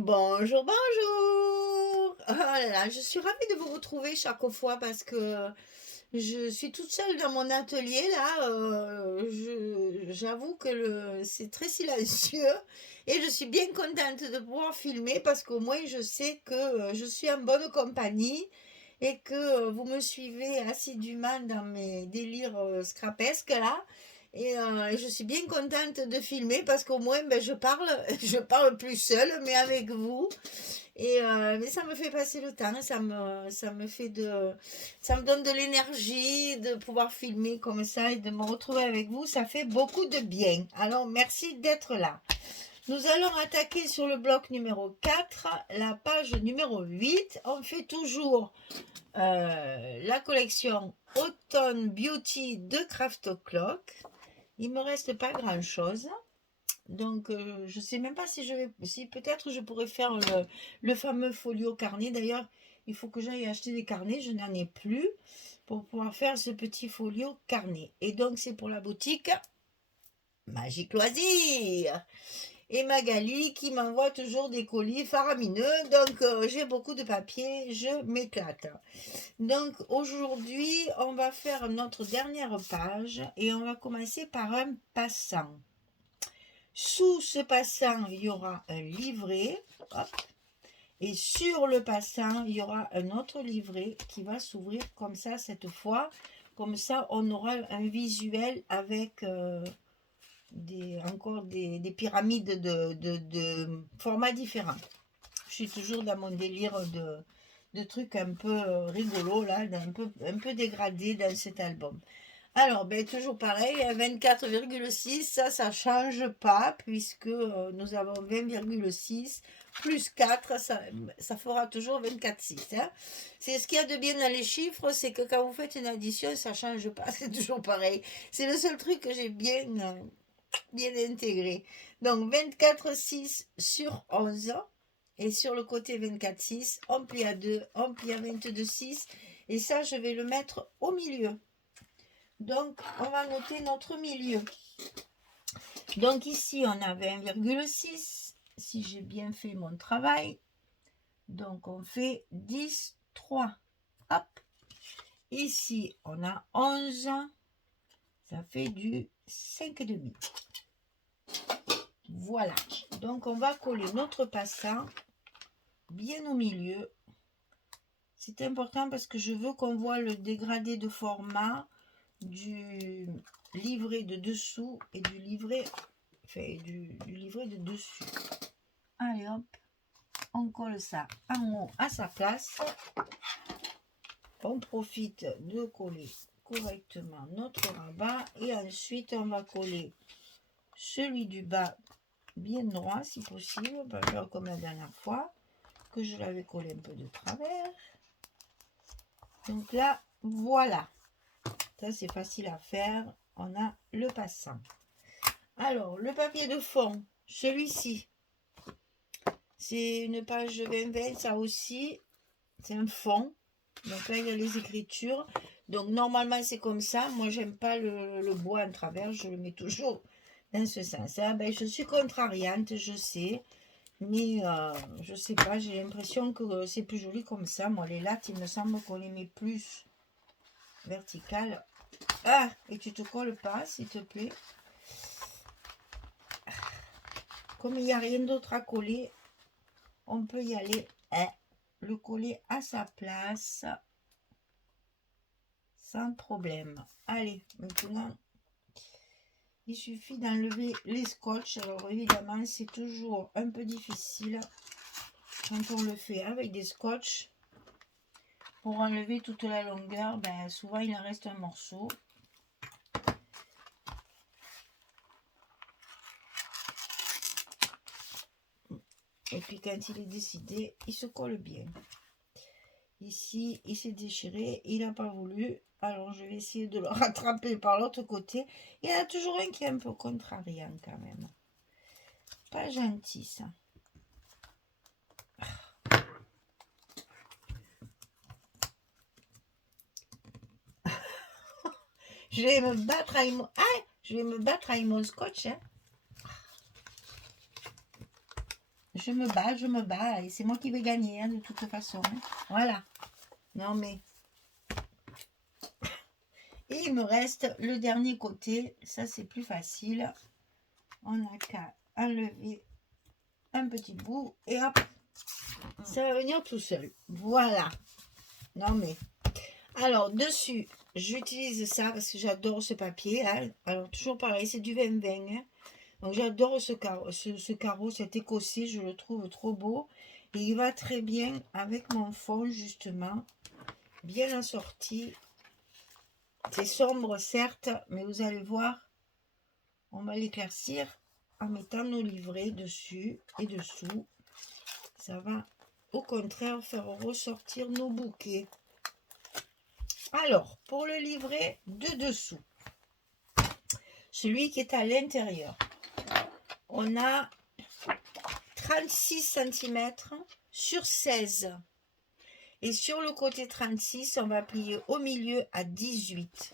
Bonjour, bonjour. Oh là là, je suis ravie de vous retrouver chaque fois parce que je suis toute seule dans mon atelier là. J'avoue que c'est très silencieux et je suis bien contente de pouvoir filmer parce qu'au moins je sais que je suis en bonne compagnie et que vous me suivez assidûment dans mes délires scrapesques là. Et je suis bien contente de filmer parce qu'au moins ben, je parle, je parle plus seule, mais avec vous. Mais ça me fait passer le temps, ça me donne de l'énergie de pouvoir filmer comme ça et de me retrouver avec vous. Ça fait beaucoup de bien. Alors merci d'être là. Nous allons attaquer sur le bloc numéro 4, la page numéro 8. On fait toujours la collection Autumn Beauty de Craft Clock. Il me reste pas grand chose. Donc, je sais même pas si peut-être je pourrais faire le fameux folio carnet. D'ailleurs, il faut que j'aille acheter des carnets, je n'en ai plus pour pouvoir faire ce petit folio carnet. Et donc, c'est pour la boutique Magique Loisir. Et Magali qui m'envoie toujours des colis faramineux. Donc, j'ai beaucoup de papier, je m'éclate. Donc, aujourd'hui, on va faire notre dernière page et on va commencer par un passant. Sous ce passant, il y aura un livret. Hop. Et sur le passant, il y aura un autre livret qui va s'ouvrir comme ça cette fois. Comme ça, on aura un visuel avec encore des pyramides de formats différents. Je suis toujours dans mon délire de trucs un peu rigolos, là, un peu dégradés dans cet album. Alors, ben, toujours pareil, 24,6, ça change pas, puisque nous avons 20,6 plus 4, ça fera toujours 24,6. Hein. C'est ce qu'il y a de bien dans les chiffres, c'est que quand vous faites une addition, ça change pas, c'est toujours pareil. C'est le seul truc que j'ai bien intégré. Donc, 24,6 sur 11, et sur le côté 24,6, on plie à 2, on plie à 22,6, et ça, je vais le mettre au milieu. Donc, on va noter notre milieu. Donc, ici, on a 20,6. Si j'ai bien fait mon travail. Donc, on fait 10, 3. Hop. Ici, on a 11. Ça fait du 5,5. Voilà. Donc, on va coller notre passant bien au milieu. C'est important parce que je veux qu'on voit le dégradé de format du livret de dessous et du livret, du livret de dessus. Allez hop, on colle ça en haut à sa place. On profite de coller correctement notre rabat et ensuite on va coller celui du bas bien droit si possible, pas faire comme la dernière fois que je l'avais collé un peu de travers. Donc là, voilà. Ça, c'est facile à faire. On a le passant. Alors, le papier de fond, celui-ci, c'est une page 20-20, ça aussi, c'est un fond. Donc là, il y a les écritures. Donc, normalement, c'est comme ça. Moi, j'aime pas le bois en travers. Je le mets toujours dans ce sens. Ah, ben, je suis contrariante, je sais. Mais, je sais pas, j'ai l'impression que c'est plus joli comme ça. Moi, les lattes, il me semble qu'on les met plus verticales. Ah, et tu te colles pas, s'il te plaît. Comme il n'y a rien d'autre à coller, on peut y aller, le coller à sa place, sans problème. Allez, maintenant, il suffit d'enlever les scotch. Alors évidemment, c'est toujours un peu difficile quand on le fait avec des scotch. Pour enlever toute la longueur, ben, souvent il en reste un morceau. Et puis quand il est décidé, il se colle bien. Ici, il s'est déchiré, il n'a pas voulu. Alors, je vais essayer de le rattraper par l'autre côté. Il y en a toujours un qui est un peu contrariant quand même. Pas gentil, ça. Je vais me battre avec mon... Ah, je vais me battre avec mon scotch. Hein. Je je me bats, et c'est moi qui vais gagner, hein, de toute façon. Hein. Voilà. Non, mais... Et il me reste le dernier côté. Ça, c'est plus facile. On n'a qu'à enlever un petit bout et hop, ça va venir tout seul. Voilà. Non, mais... Alors, dessus, j'utilise ça parce que j'adore ce papier. Hein. Alors, toujours pareil, c'est du 20-20. Hein. Donc, j'adore ce carreau, cet écossais. Je le trouve trop beau. Et il va très bien avec mon fond, justement. Bien assorti. C'est sombre, certes, mais vous allez voir, on va l'éclaircir en mettant nos livrets dessus et dessous. Ça va, au contraire, faire ressortir nos bouquets. Alors, pour le livret de dessous, celui qui est à l'intérieur, on a 36 cm sur 16. Et sur le côté 36, on va plier au milieu à 18.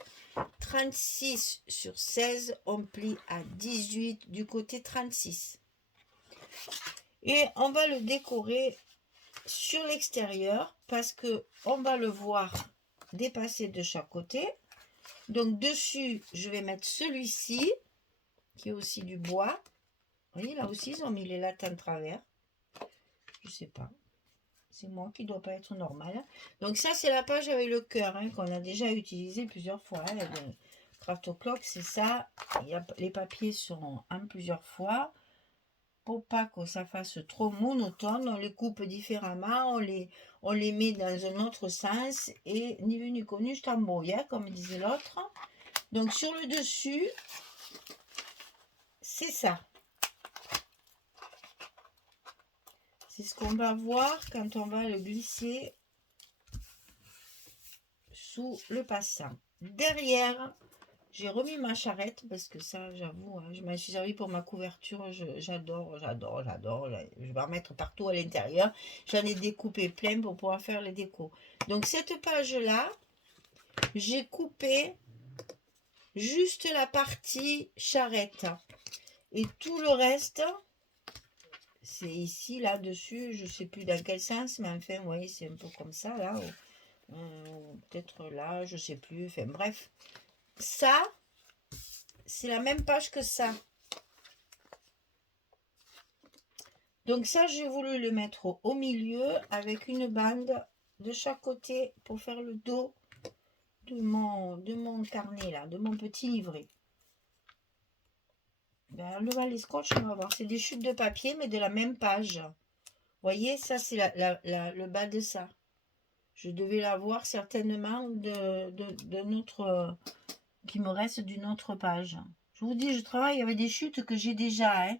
36 sur 16, on plie à 18 du côté 36. Et on va le décorer sur l'extérieur parce que on va le voir dépasser de chaque côté. Donc dessus, je vais mettre celui-ci, qui est aussi du bois. Vous voyez, là aussi, ils ont mis les lattes en travers. Je sais pas. C'est moi qui ne dois pas être normal. Donc ça, c'est la page avec le cœur hein, qu'on a déjà utilisé plusieurs fois. Hein. Le Craft O'Clock, c'est ça. Les papiers sont en plusieurs fois. Pour pas que ça fasse trop monotone, on les coupe différemment. On les met dans un autre sens. Et ni vu ni connu, je t'embrouille, hein, comme disait l'autre. Donc sur le dessus, c'est ça. C'est ce qu'on va voir quand on va le glisser sous le passant. Derrière, j'ai remis ma charrette parce que ça, j'avoue, hein, je m'en suis servi pour ma couverture. J'adore. Je vais en mettre partout à l'intérieur. J'en ai découpé plein pour pouvoir faire les décos. Donc cette page-là, j'ai coupé juste la partie charrette. Et tout le reste... C'est ici, là-dessus, je ne sais plus dans quel sens, mais enfin, vous voyez, c'est un peu comme ça, là. Peut-être là, je ne sais plus. Enfin, bref. Ça, c'est la même page que ça. Donc ça, j'ai voulu le mettre au milieu avec une bande de chaque côté pour faire le dos de mon carnet, là, de mon petit livret. Ben, le balai scotch, on va voir. C'est des chutes de papier, mais de la même page. Vous voyez, ça, c'est le bas de ça. Je devais l'avoir certainement de notre qui me reste d'une autre page. Je vous dis, je travaille avec des chutes que j'ai déjà. Hein.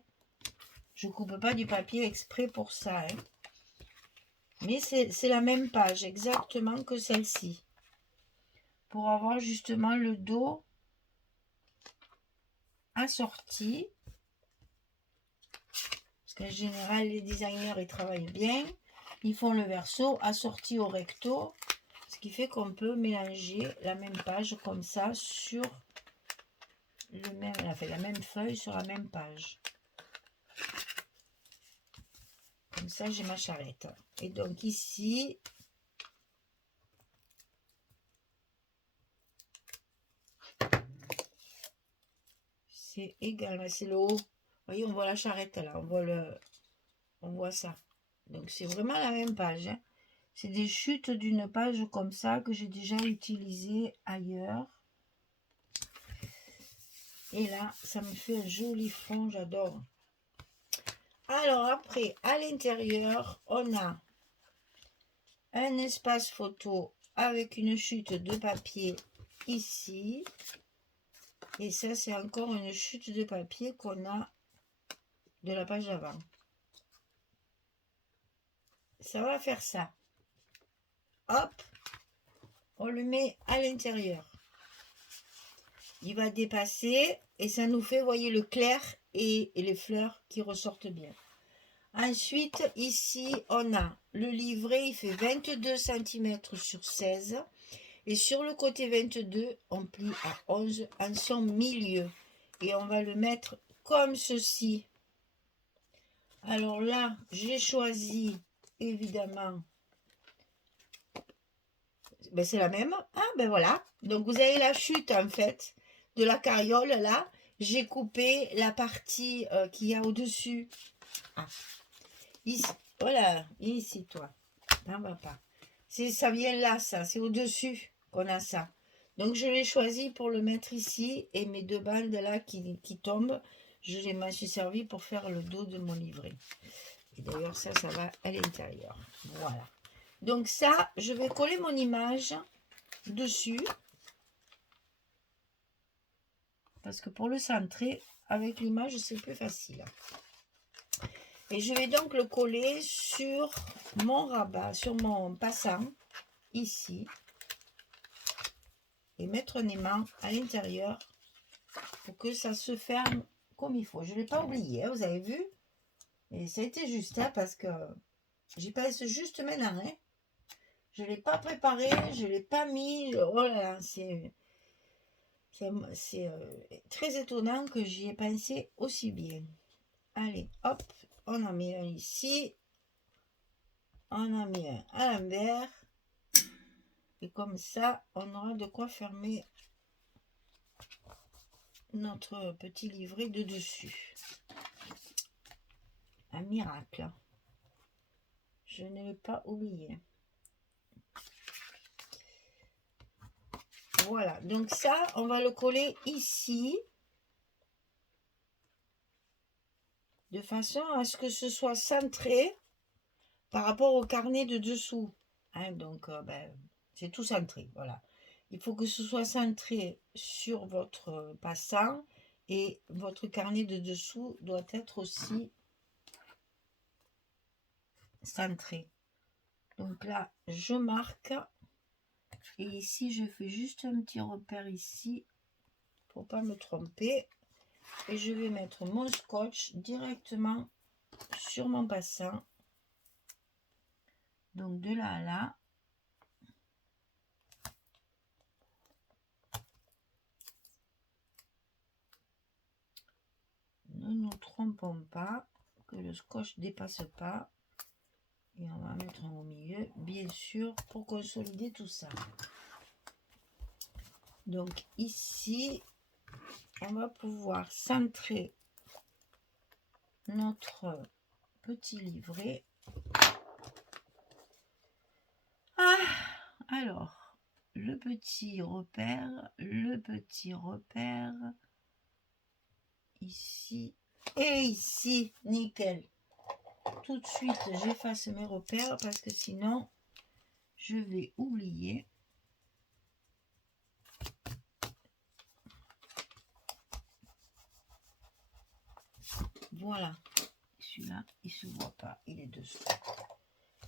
Je ne coupe pas du papier exprès pour ça. Hein. Mais c'est la même page exactement que celle-ci. Pour avoir justement le dos assorti. Parce qu'en général, les designers, ils travaillent bien. Ils font le verso assorti au recto. Ce qui fait qu'on peut mélanger la même page comme ça sur le même, elle a fait la même feuille sur la même page. Comme ça, j'ai ma charrette. Et donc ici, c'est égal, c'est le haut. Vous voyez, on voit la charrette là, on voit ça. Donc c'est vraiment la même page. Hein. C'est des chutes d'une page comme ça que j'ai déjà utilisé ailleurs. Et là, ça me fait un joli fond, j'adore. Alors après, à l'intérieur, on a un espace photo avec une chute de papier ici. Et ça, c'est encore une chute de papier qu'on a de la page d'avant. Ça va faire ça. Hop, on le met à l'intérieur. Il va dépasser et ça nous fait, voyez, le clair et les fleurs qui ressortent bien. Ensuite, ici, on a le livret, il fait 22 cm sur 16. Et sur le côté 22, on plie à 11 en son milieu. Et on va le mettre comme ceci. Alors là, j'ai choisi, évidemment, ben c'est la même. Ah, ben voilà. Donc, vous avez la chute, en fait, de la carriole, là. J'ai coupé la partie qu'il y a au-dessus. Ah, ici. Voilà, ici, toi. N'en va pas. Ça vient là, ça. C'est au-dessus qu'on a ça. Donc, je l'ai choisi pour le mettre ici. Et mes deux bandes, là, qui tombent, je m'en suis servi pour faire le dos de mon livret. Et d'ailleurs, ça va à l'intérieur. Voilà. Donc ça, je vais coller mon image dessus. Parce que pour le centrer, avec l'image, c'est plus facile. Et je vais donc le coller sur mon rabat, sur mon passant, ici. Et mettre un aimant à l'intérieur pour que ça se ferme comme il faut. Je ne l'ai pas oublié, hein, vous avez vu. Et ça a été juste, hein, parce que j'y pense juste maintenant. Hein. Je ne l'ai pas préparé, je ne l'ai pas mis. Oh là là, c'est très étonnant que j'y ai pensé aussi bien. Allez, hop, on en met un ici. On en met un à l'envers. Et comme ça, on aura de quoi fermer notre petit livret de dessus. Un miracle. Je ne l'ai pas oublié. Voilà, donc ça, on va le coller ici. De façon à ce que ce soit centré par rapport au carnet de dessous. Hein, donc, c'est tout centré, voilà. Il faut que ce soit centré sur votre passant et votre carnet de dessous doit être aussi centré. Donc là, je marque et ici, je fais juste un petit repère ici pour pas me tromper et je vais mettre mon scotch directement sur mon passant. Donc de là à là. Ne nous trompons pas, que le scotch ne dépasse pas. Et on va mettre au milieu, bien sûr, pour consolider tout ça. Donc ici, on va pouvoir centrer notre petit livret. Ah, alors, le petit repère, ici et ici, nickel. Tout de suite, j'efface mes repères parce que sinon, je vais oublier. Voilà. Celui-là, il ne se voit pas, il est dessous.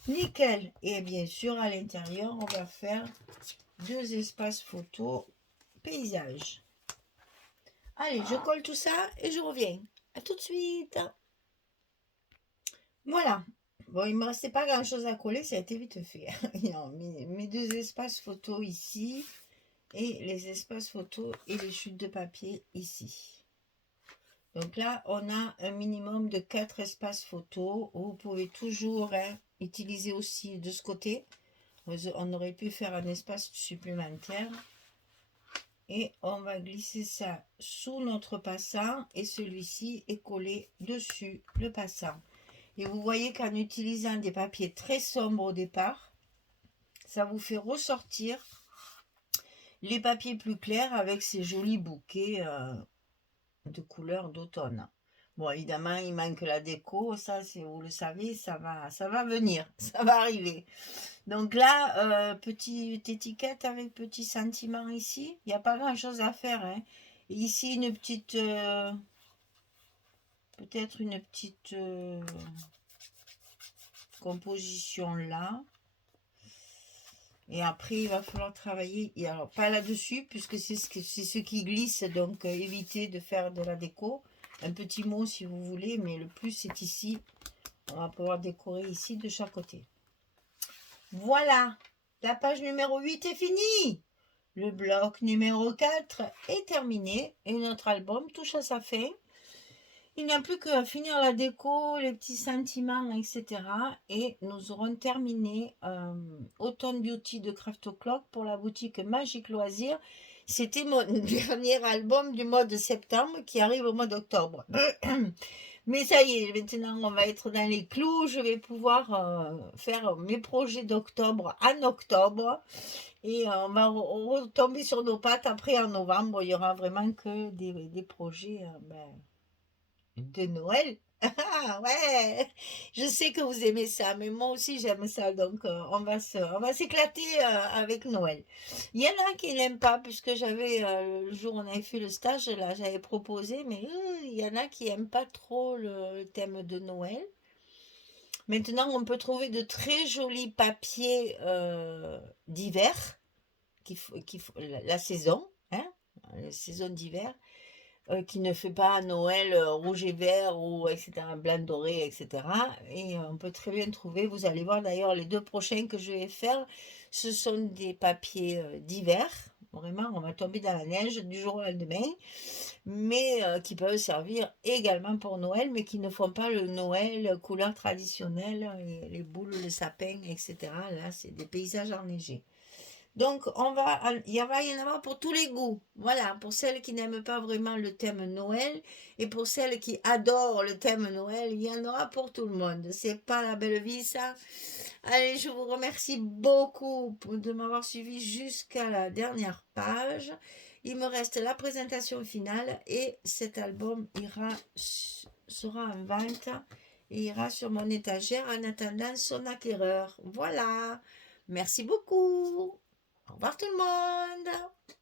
Nickel. Et bien sûr, à l'intérieur, on va faire 2 espaces photo paysage. Allez, je colle tout ça et je reviens. À tout de suite. Voilà. Bon, il ne me restait pas grand-chose à coller, ça a été vite fait. Non, mes 2 espaces photo ici et les espaces photo et les chutes de papier ici. Donc là, on a un minimum de 4 espaces photo. Vous pouvez toujours utiliser aussi de ce côté. On aurait pu faire un espace supplémentaire. Et on va glisser ça sous notre passant. Et celui-ci est collé dessus le passant. Et vous voyez qu'en utilisant des papiers très sombres au départ, ça vous fait ressortir les papiers plus clairs avec ces jolis bouquets de couleurs d'automne. Bon, évidemment, il manque la déco, ça, vous le savez, ça va venir, ça va arriver. Donc là, petite étiquette avec petit sentiment ici. Il n'y a pas grand-chose à faire. Hein. Ici, une petite... peut-être une petite composition là. Et après, il va falloir travailler. Et alors, pas là-dessus, puisque c'est ce qui glisse. Donc, évitez de faire de la déco. Un petit mot si vous voulez, mais le plus, c'est ici. On va pouvoir décorer ici de chaque côté. Voilà, la page numéro 8 est finie. Le bloc numéro 4 est terminé et notre album touche à sa fin. Il n'y a plus qu'à finir la déco, les petits sentiments, etc. Et nous aurons terminé Autumn Beauty de Craft O'Clock pour la boutique Magique Loisirs. C'était mon dernier album du mois de septembre qui arrive au mois d'octobre. Mais ça y est, maintenant on va être dans les clous. Je vais pouvoir faire mes projets d'octobre en octobre. Et on va retomber sur nos pattes après en novembre. Il y aura vraiment que des projets de Noël. Ah ouais, je sais que vous aimez ça, mais moi aussi j'aime ça, donc on va s'éclater avec Noël. Il y en a qui n'aiment pas, puisque j'avais, le jour où on avait fait le stage, là, j'avais proposé, mais il y en a qui n'aiment pas trop le thème de Noël. Maintenant, on peut trouver de très jolis papiers d'hiver, la saison, hein, la saison d'hiver qui ne fait pas Noël rouge et vert ou etc., blanc doré, etc. Et on peut très bien trouver, vous allez voir d'ailleurs les deux prochains que je vais faire, ce sont des papiers d'hiver. Vraiment, on va tomber dans la neige du jour au lendemain, mais qui peuvent servir également pour Noël, mais qui ne font pas le Noël couleur traditionnelle, les boules, le sapin, etc. Là, c'est des paysages enneigés. Donc, va y en avoir pour tous les goûts. Voilà, pour celles qui n'aiment pas vraiment le thème Noël et pour celles qui adorent le thème Noël, il y en aura pour tout le monde. C'est pas la belle vie, ça. Allez, je vous remercie beaucoup de m'avoir suivi jusqu'à la dernière page. Il me reste la présentation finale et cet album sera en vente et ira sur mon étagère en attendant son acquéreur. Voilà. Merci beaucoup. Au revoir tout le monde.